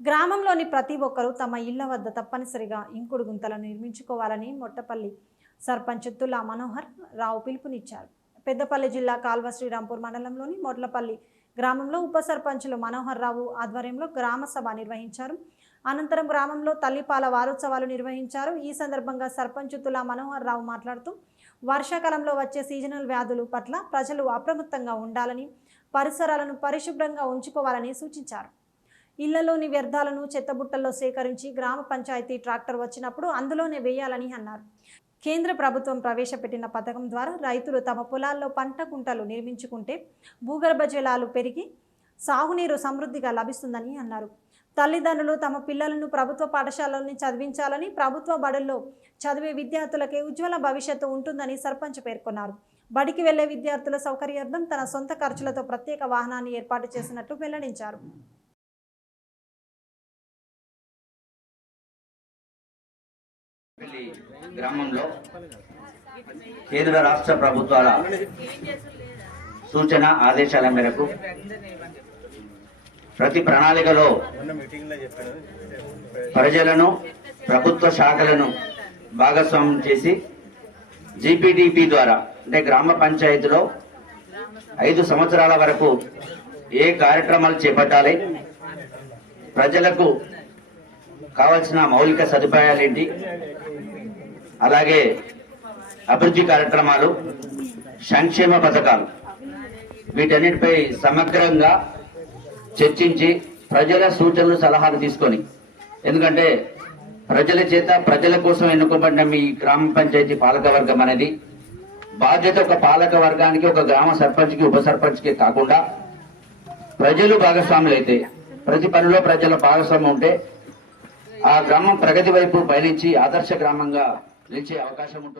గ్రామంలోని ప్రతి ఒక్కరూ తమ ఇళ్ల వద్ద తప్పనిసరిగా ఇంకుడు గుంతలను నిర్మించుకోవాలని మొట్టపల్లి సర్పంచ్ తులా మనోహర్ రావు పిలుపునిచ్చారు. పెద్దపల్లి జిల్లా కాల్వ శ్రీరాంపూర్ మండలంలోని మొట్లపల్లి గ్రామంలో ఉప సర్పంచులు మనోహర్ రావు ఆధ్వర్యంలో గ్రామ సభ నిర్వహించారు. అనంతరం గ్రామంలో తల్లిపాల వారోత్సవాలు నిర్వహించారు. ఈ సందర్భంగా సర్పంచ్ తులా మనోహర్ రావు మాట్లాడుతూ వర్షాకాలంలో వచ్చే సీజనల్ వ్యాధుల పట్ల ప్రజలు అప్రమత్తంగా ఉండాలని, పరిసరాలను పరిశుభ్రంగా ఉంచుకోవాలని సూచించారు. ఇళ్లలోని వ్యర్థాలను చెత్తబుట్టల్లో సేకరించి గ్రామ పంచాయతీ ట్రాక్టర్ వచ్చినప్పుడు అందులోనే వేయాలని అన్నారు. కేంద్ర ప్రభుత్వం ప్రవేశపెట్టిన పథకం ద్వారా రైతులు తమ పొలాల్లో పంట కుంటలు నిర్మించుకుంటే భూగర్భ జలాలు పెరిగి సాగునీరు సమృద్ధిగా లభిస్తుందని అన్నారు. తల్లిదండ్రులు తమ పిల్లలను ప్రభుత్వ పాఠశాలల్ని చదివించాలని, ప్రభుత్వ బడుల్లో చదివే విద్యార్థులకే ఉజ్వల భవిష్యత్తు ఉంటుందని సర్పంచ్ పేర్కొన్నారు. బడికి వెళ్లే విద్యార్థుల సౌకర్యార్థం తన సొంత ఖర్చులతో ప్రత్యేక వాహనాన్ని ఏర్పాటు చేసినట్లు వెల్లడించారు. గ్రామంలో కేంద్ర రాష్ట్ర ప్రభుత్వాల సూచన ఆదేశాల మేరకు ప్రతి ప్రణాళికలో ప్రజలను, ప్రభుత్వ శాఖలను భాగస్వామ్యం చేసి జీపీడీపీ ద్వారా అంటే గ్రామ పంచాయతీలో 5 సంవత్సరాల వరకు ఏ కార్యక్రమాలు చేపట్టాలి, ప్రజలకు కావాల్సిన మౌలిక సదుపాయాలేంటి, అలాగే అభివృద్ధి కార్యక్రమాలు, సంక్షేమ పథకాలు, వీటన్నిటిపై సమగ్రంగా చర్చించి ప్రజల సూచనలు, సలహాలు తీసుకొని, ఎందుకంటే ప్రజల చేత ప్రజల కోసం ఎన్నుకోబడిన మీ గ్రామ పంచాయతీ పాలకవర్గం అనేది బాధ్యత ఒక పాలక వర్గానికి, ఒక గ్రామ సర్పంచ్కి, ఉప సర్పంచ్కి కాకుండా ప్రజలు భాగస్వాములు అయితే, ప్రతి పనిలో ప్రజల భాగస్వామ్యం ఉంటే ఆ గ్రామం ప్రగతి వైపు పయనించి ఆదర్శ గ్రామంగా నిలిచే అవకాశం ఉంటుంది.